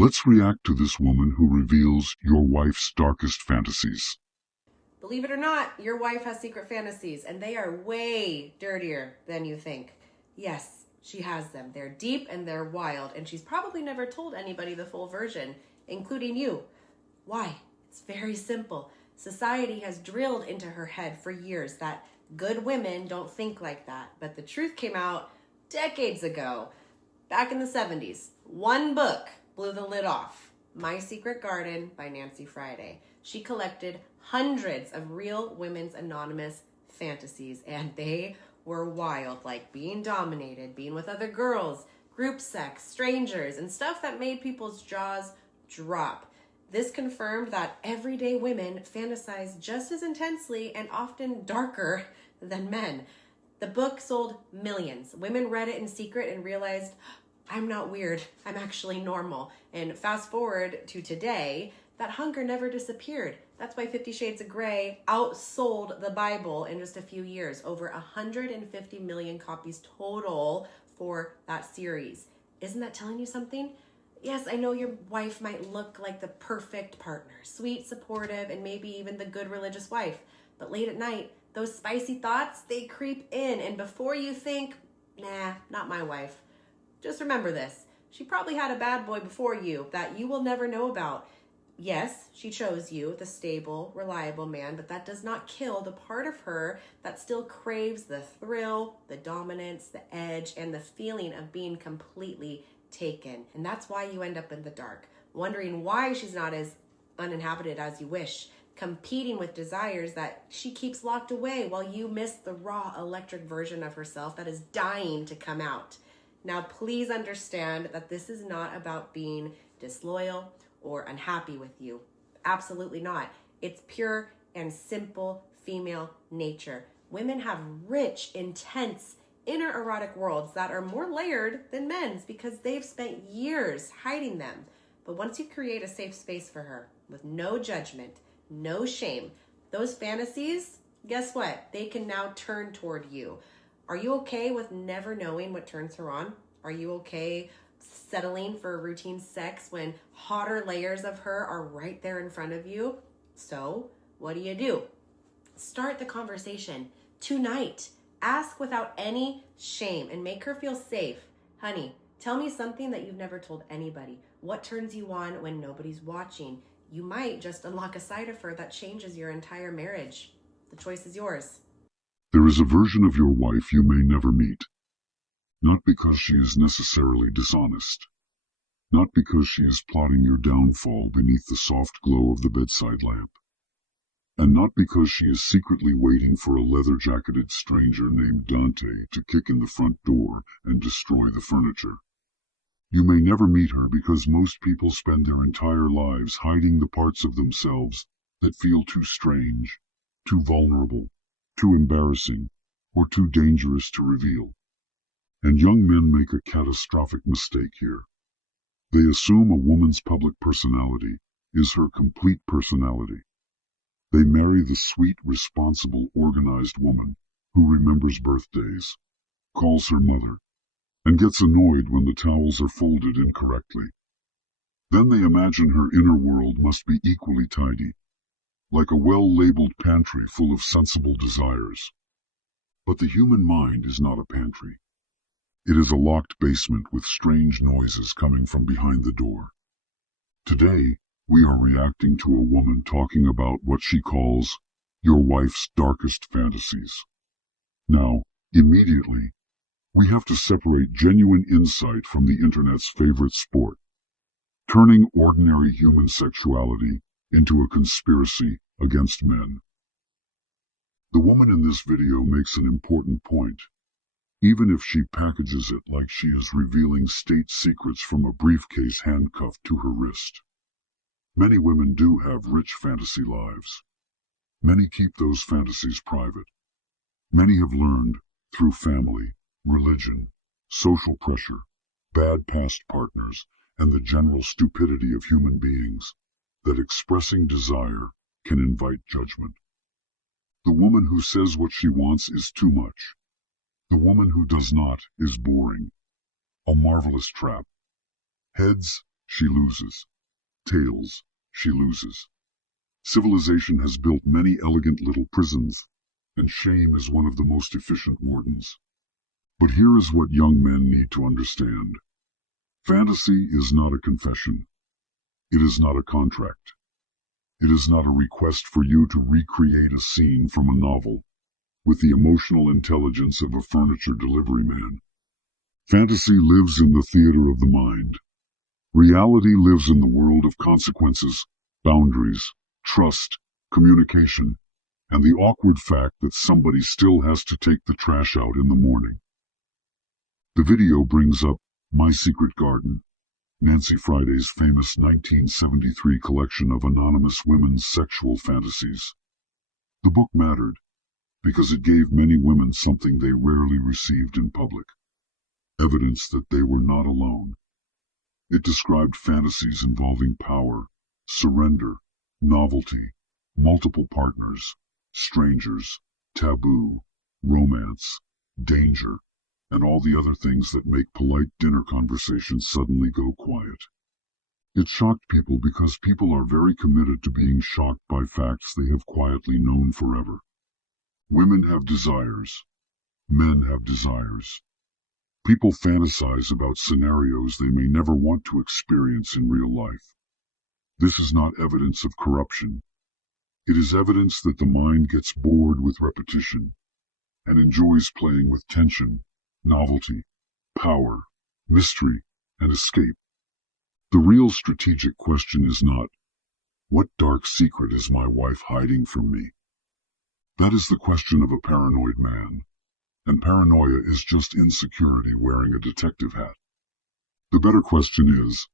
Let's react to this woman who reveals your wife's darkest fantasies. Believe it or not, your wife has secret fantasies, and they are way dirtier than you think. Yes, she has them. They're deep and they're wild, and she's probably never told anybody the full version, including you. Why? It's very simple. Society has drilled into her head for years that good women don't think like that. But the truth came out decades ago, back in the 70s. One book blew the lid off. My Secret Garden by Nancy Friday. She collected hundreds of real women's anonymous fantasies, and they were wild, like being dominated, being with other girls, group sex, strangers, and stuff that made people's jaws drop. This confirmed that everyday women fantasize just as intensely and often darker than men. The book sold millions. Women read it in secret and realized, I'm not weird, I'm actually normal. And fast forward to today, that hunger never disappeared. That's why 50 Shades of Grey outsold the Bible in just a few years. Over 150 million copies total for that series. Isn't that telling you something? Yes, I know your wife might look like the perfect partner, sweet, supportive, and maybe even the good religious wife. But late at night, those spicy thoughts, they creep in. And before you think, nah, not my wife, just remember this. She probably had a bad boy before you that you will never know about. Yes, she chose you, the stable, reliable man, but that does not kill the part of her that still craves the thrill, the dominance, the edge, and the feeling of being completely taken. And that's why you end up in the dark, wondering why she's not as uninhabited as you wish, competing with desires that she keeps locked away while you miss the raw electric version of herself that is dying to come out. Now, please understand that this is not about being disloyal or unhappy with you. Absolutely not. It's pure and simple female nature. Women have rich, intense, inner erotic worlds that are more layered than men's because they've spent years hiding them. But once you create a safe space for her with no judgment, no shame, those fantasies, guess what? They can now turn toward you. Are you okay with never knowing what turns her on? Are you okay settling for routine sex when hotter layers of her are right there in front of you? So, what do? Start the conversation tonight. Ask without any shame and make her feel safe. Honey, tell me something that you've never told anybody. What turns you on when nobody's watching? You might just unlock a side of her that changes your entire marriage. The choice is yours. There is a version of your wife you may never meet. Not because she is necessarily dishonest. Not because she is plotting your downfall beneath the soft glow of the bedside lamp. And not because she is secretly waiting for a leather-jacketed stranger named Dante to kick in the front door and destroy the furniture. You may never meet her because most people spend their entire lives hiding the parts of themselves that feel too strange, too vulnerable, too embarrassing, or too dangerous to reveal. And young men make a catastrophic mistake here. They assume a woman's public personality is her complete personality. They marry the sweet, responsible, organized woman who remembers birthdays, calls her mother, and gets annoyed when the towels are folded incorrectly. Then they imagine her inner world must be equally tidy, like a well-labeled pantry full of sensible desires. But the human mind is not a pantry. It is a locked basement with strange noises coming from behind the door. Today, we are reacting to a woman talking about what she calls your wife's darkest fantasies. Now, immediately, we have to separate genuine insight from the internet's favorite sport, turning ordinary human sexuality into a conspiracy against men. The woman in this video makes an important point, even if she packages it like she is revealing state secrets from a briefcase handcuffed to her wrist. Many women do have rich fantasy lives. Many keep those fantasies private. Many have learned, through family, religion, social pressure, bad past partners, and the general stupidity of human beings, that expressing desire can invite judgment. The woman who says what she wants is too much. The woman who does not is boring. A marvelous trap. Heads, she loses. Tails, she loses. Civilization has built many elegant little prisons, and shame is one of the most efficient wardens. But here is what young men need to understand. Fantasy is not a confession. It is not a contract. It is not a request for you to recreate a scene from a novel with the emotional intelligence of a furniture delivery man. Fantasy lives in the theater of the mind. Reality lives in the world of consequences, boundaries, trust, communication, and the awkward fact that somebody still has to take the trash out in the morning. The video brings up My Secret Garden, Nancy Friday's famous 1973 collection of anonymous women's sexual fantasies. The book mattered because it gave many women something they rarely received in public, evidence that they were not alone. It described fantasies involving power, surrender, novelty, multiple partners, strangers, taboo, romance, danger, and all the other things that make polite dinner conversations suddenly go quiet. It shocked people because people are very committed to being shocked by facts they have quietly known forever. Women have desires. Men have desires. People fantasize about scenarios they may never want to experience in real life. This is not evidence of corruption. It is evidence that the mind gets bored with repetition and enjoys playing with tension, novelty, power, mystery, and escape. The real strategic question is not, what dark secret is my wife hiding from me? That is the question of a paranoid man. And paranoia is just insecurity wearing a detective hat. The better question is,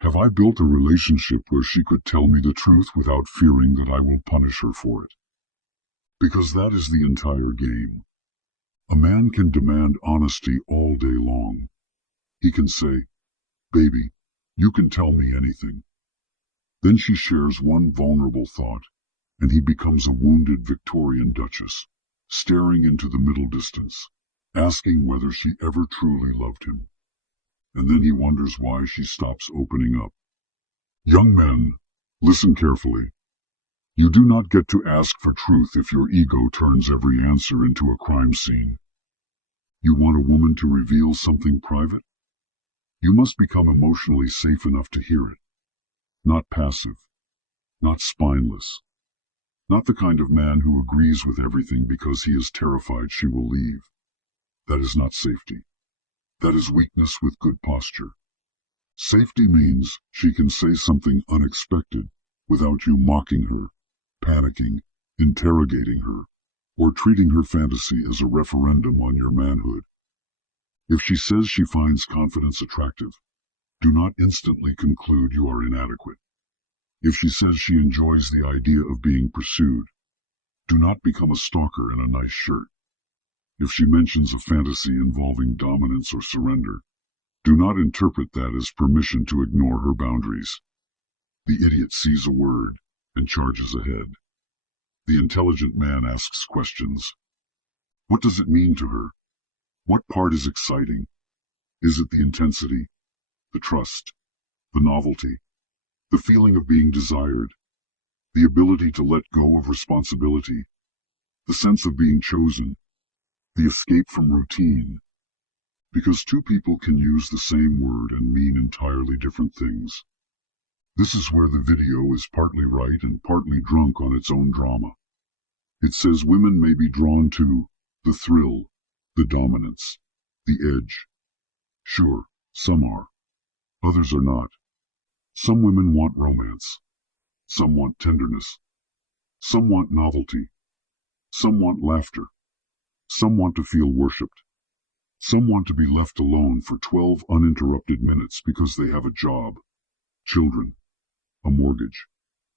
have I built a relationship where she could tell me the truth without fearing that I will punish her for it? Because that is the entire game. A man can demand honesty all day long. He can say, "Baby, you can tell me anything." Then she shares one vulnerable thought, and he becomes a wounded Victorian duchess, staring into the middle distance, asking whether she ever truly loved him. And then he wonders why she stops opening up. Young men, listen carefully. You do not get to ask for truth if your ego turns every answer into a crime scene. You want a woman to reveal something private? You must become emotionally safe enough to hear it. Not passive, not spineless. Not the kind of man who agrees with everything because he is terrified she will leave. That is not safety. That is weakness with good posture. Safety means she can say something unexpected without you mocking her, panicking, interrogating her, or treating her fantasy as a referendum on your manhood. If she says she finds confidence attractive, do not instantly conclude you are inadequate. If she says she enjoys the idea of being pursued, do not become a stalker in a nice shirt. If she mentions a fantasy involving dominance or surrender, do not interpret that as permission to ignore her boundaries. The idiot sees a word and charges ahead. The intelligent man asks questions. What does it mean to her? What part is exciting? Is it the intensity, the trust, the novelty? The feeling of being desired, the ability to let go of responsibility, the sense of being chosen, the escape from routine. Because two people can use the same word and mean entirely different things. This is where the video is partly right and partly drunk on its own drama. It says women may be drawn to the thrill, the dominance, the edge. Sure, some are. Others are not. Some women want romance. Some want tenderness. Some want novelty. Some want laughter. Some want to feel worshipped. Some want to be left alone for 12 uninterrupted minutes because they have a job, children, a mortgage,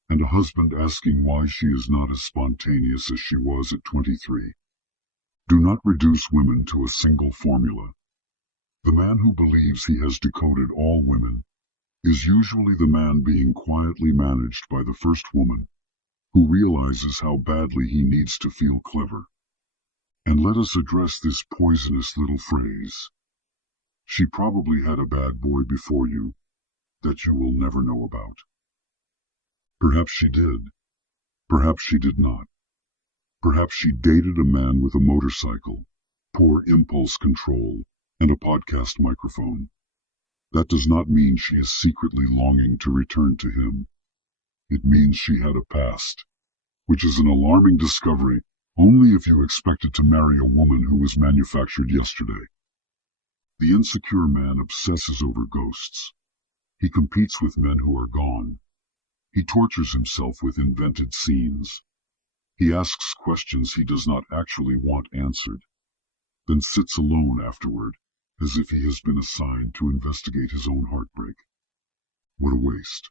and a husband asking why she is not as spontaneous as she was at 23. Do not reduce women to a single formula. The man who believes he has decoded all women is usually the man being quietly managed by the first woman, who realizes how badly he needs to feel clever. And let us address this poisonous little phrase. She probably had a bad boy before you. that you will never know about. Perhaps she did. Perhaps she did not. Perhaps she dated a man with a motorcycle, poor impulse control, and a podcast microphone. That does not mean she is secretly longing to return to him. It means she had a past, which is an alarming discovery only if you expected to marry a woman who was manufactured yesterday. The insecure man obsesses over ghosts. He competes with men who are gone. He tortures himself with invented scenes. He asks questions he does not actually want answered, then sits alone afterward, as if he has been assigned to investigate his own heartbreak. What a waste.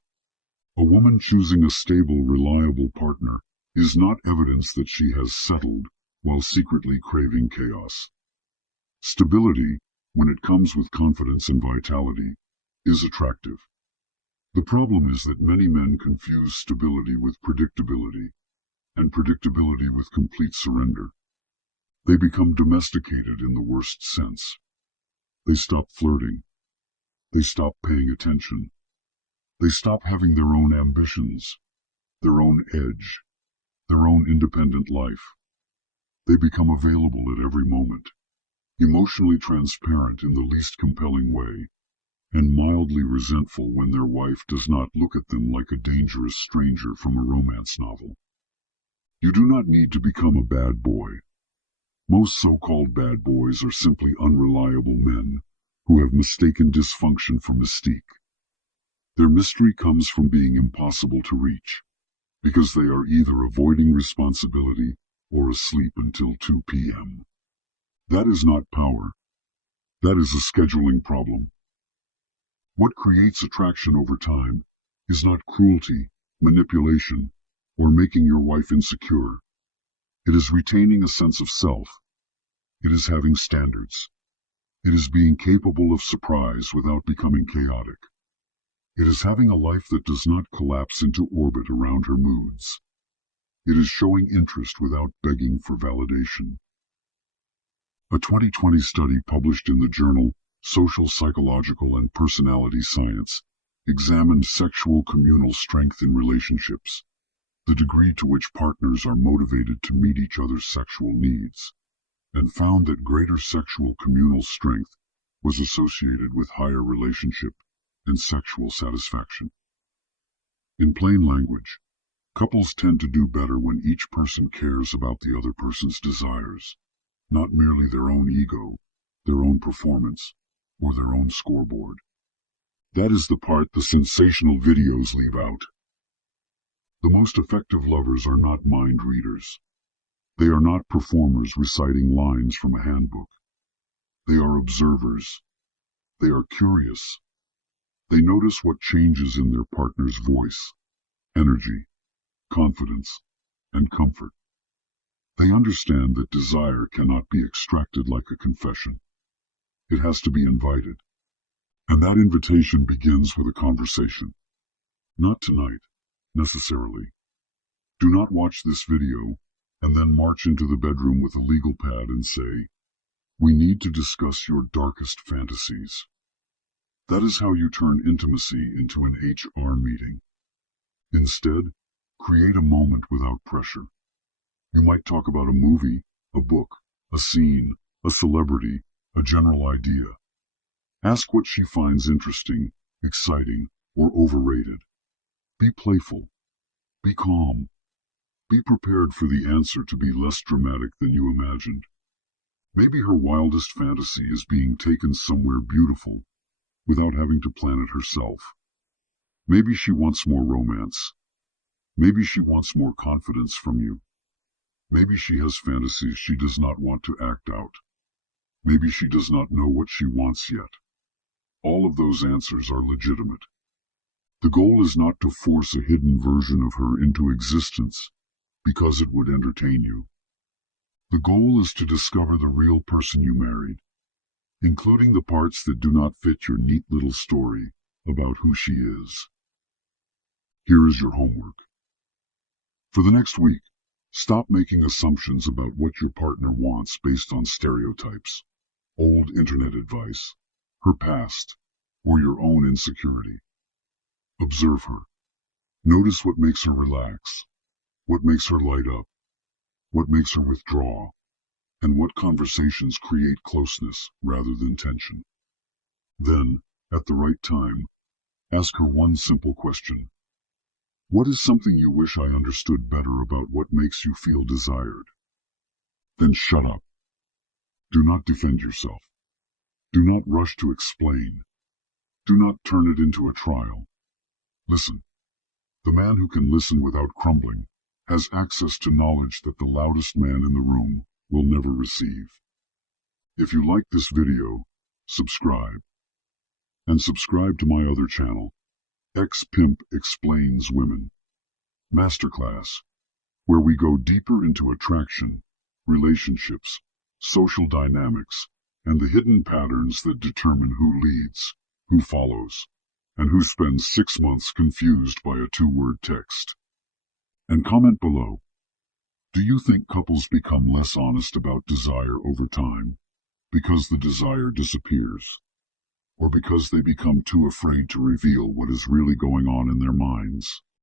A woman choosing a stable, reliable partner is not evidence that she has settled while secretly craving chaos. Stability, when it comes with confidence and vitality, is attractive. The problem is that many men confuse stability with predictability, and predictability with complete surrender. They become domesticated in the worst sense. They stop flirting. They stop paying attention. They stop having their own ambitions, their own edge, their own independent life. They become available at every moment, emotionally transparent in the least compelling way, and mildly resentful when their wife does not look at them like a dangerous stranger from a romance novel. You do not need to become a bad boy. Most so-called bad boys are simply unreliable men who have mistaken dysfunction for mystique. Their mystery comes from being impossible to reach, because they are either avoiding responsibility or asleep until 2 p.m. That is not power. That is a scheduling problem. What creates attraction over time is not cruelty, manipulation, or making your wife insecure. It is retaining a sense of self. It is having standards. It is being capable of surprise without becoming chaotic. It is having a life that does not collapse into orbit around her moods. It is showing interest without begging for validation. A 2020 study published in the journal Social, Psychological, and Personality Science examined sexual communal strength in relationships, the degree to which partners are motivated to meet each other's sexual needs, and found that greater sexual communal strength was associated with higher relationship and sexual satisfaction. In plain language, couples tend to do better when each person cares about the other person's desires, not merely their own ego, their own performance, or their own scoreboard. That is the part the sensational videos leave out. The most effective lovers are not mind readers. They are not performers reciting lines from a handbook. They are observers. They are curious. They notice what changes in their partner's voice, energy, confidence, and comfort. They understand that desire cannot be extracted like a confession. It has to be invited. And that invitation begins with a conversation. Not tonight, necessarily. Do not watch this video and then march into the bedroom with a legal pad and say, "We need to discuss your darkest fantasies." That is how you turn intimacy into an HR meeting. Instead, create a moment without pressure. You might talk about a movie, a book, a scene, a celebrity, a general idea. Ask what she finds interesting, exciting, or overrated. Be playful. Be calm. Be prepared for the answer to be less dramatic than you imagined. Maybe her wildest fantasy is being taken somewhere beautiful without having to plan it herself. Maybe she wants more romance. Maybe she wants more confidence from you. Maybe she has fantasies she does not want to act out. Maybe she does not know what she wants yet. All of those answers are legitimate. The goal is not to force a hidden version of her into existence because it would entertain you. The goal is to discover the real person you married, including the parts that do not fit your neat little story about who she is. Here is your homework. For the next week, stop making assumptions about what your partner wants based on stereotypes, old internet advice, her past, or your own insecurity. Observe her. Notice what makes her relax, what makes her light up, what makes her withdraw, and what conversations create closeness rather than tension. Then, at the right time, ask her one simple question. What is something you wish I understood better about what makes you feel desired? Then shut up. Do not defend yourself. Do not rush to explain. Do not turn it into a trial. Listen. The man who can listen without crumbling has access to knowledge that the loudest man in the room will never receive. If you like this video, subscribe. And subscribe to my other channel, Ex-Pimp Explains Women Masterclass, where we go deeper into attraction, relationships, social dynamics, and the hidden patterns that determine who leads, who follows, and who spends 6 months confused by a 2-word text. And comment below. Do you think couples become less honest about desire over time because the desire disappears, or because they become too afraid to reveal what is really going on in their minds?